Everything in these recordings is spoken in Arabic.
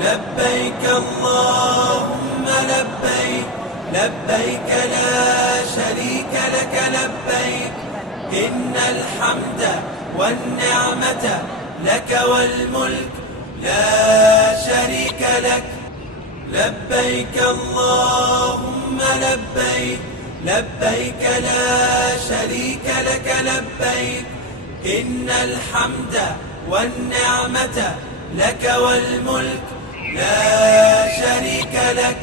لبيك اللهم لبيك، لبيك لا شريك لك لبيك، إن الحمد والنعمة لك والملك لا شريك لك. لبيك اللهم لبيك، لبيك لا شريك لك لبيك، إن الحمد والنعمة لك والملك لا شريك لك.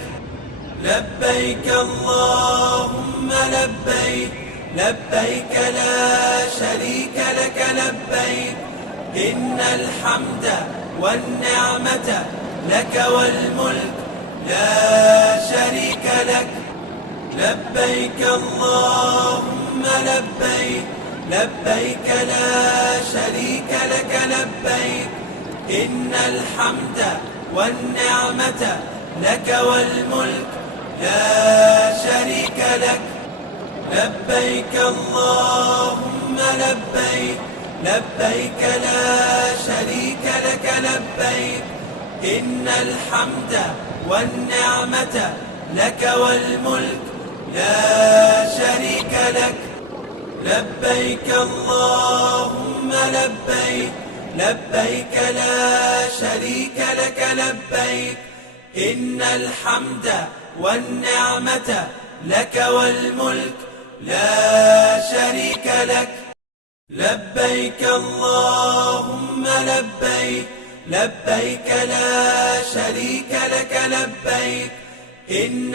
لبيك اللهم لبيك، لبيك لا شريك لك لبيك، إن الحمد والنعمة لك والملك لا شريك لك. لبيك اللهم لبيك، لبيك لا شريك لك لبيك، إن الحمد والنعمة لك والملك لا شريك لك. لبيك اللهم لبيك، لبيك لا شريك لك لبيك، إن الحمد والنعمة لك والملك لا شريك لك. لبيك اللهم لبيك، لبيك لا شريك لك لبيك، إن الحمد والنعمة لك والملك لا شريك لك. لبيك اللهم لبيك، لبيك لا شريك لك لبيك، إن